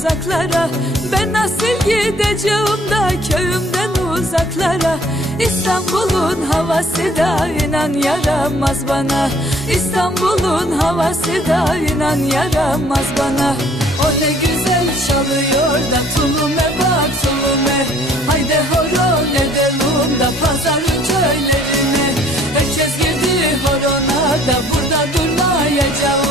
uzaklara. Ben nasıl gideceğim da köyümden uzaklara? İstanbul'un havası da inan yaramaz bana. İstanbul'un havası da inan yaramaz bana. O ne güzel çalıyor da tulume bak tulume. Haydi horon edelim da pazarın köylerine. Herkes girdi horona da burada durmayacağım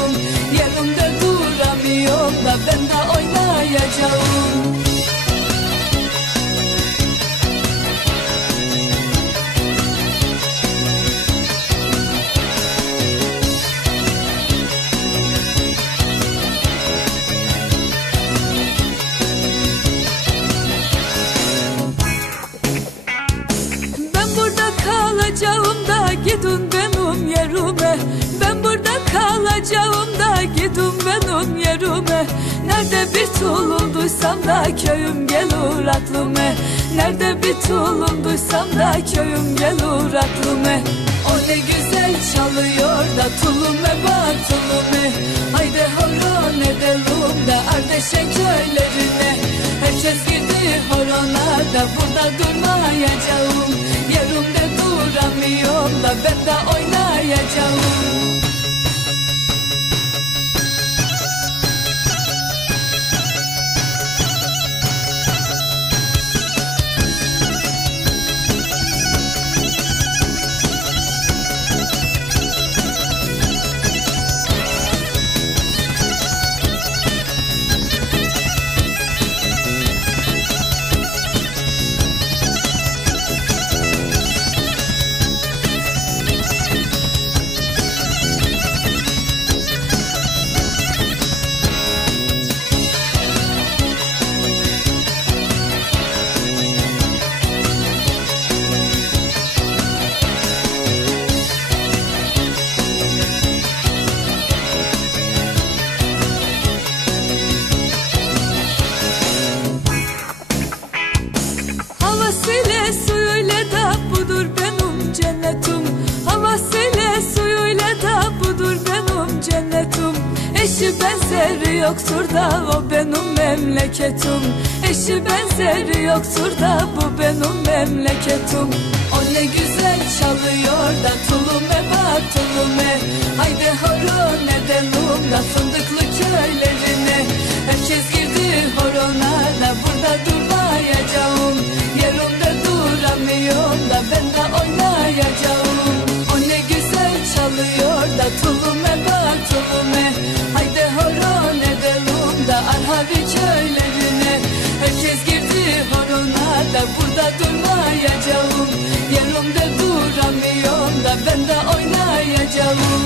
burada kalacağım da gidin benim yerime. Ben burada kalacağım da gidin benim yerime Nerede bir tulum duysam da köyüm gelir aklıma Nerede bir tulum duysam da köyüm gelir aklıma O ne güzel çalıyor da tulume bak tulume Haydi horon edelim de Ardeşen köylerine. Herkes gitti horona da burada durmayacağım. Yerimde duramıyorum da ben de oynayacağım Eşi benzeri yoktur da o benim memleketim. Eşi benzeri yoktur da bu benim memleketim. O ne güzel çalıyor da tulume bak tulume. Haydi horon edelim da fındıklı burada durmayacağım. Yerimde duramıyorum da ben de oynayacağım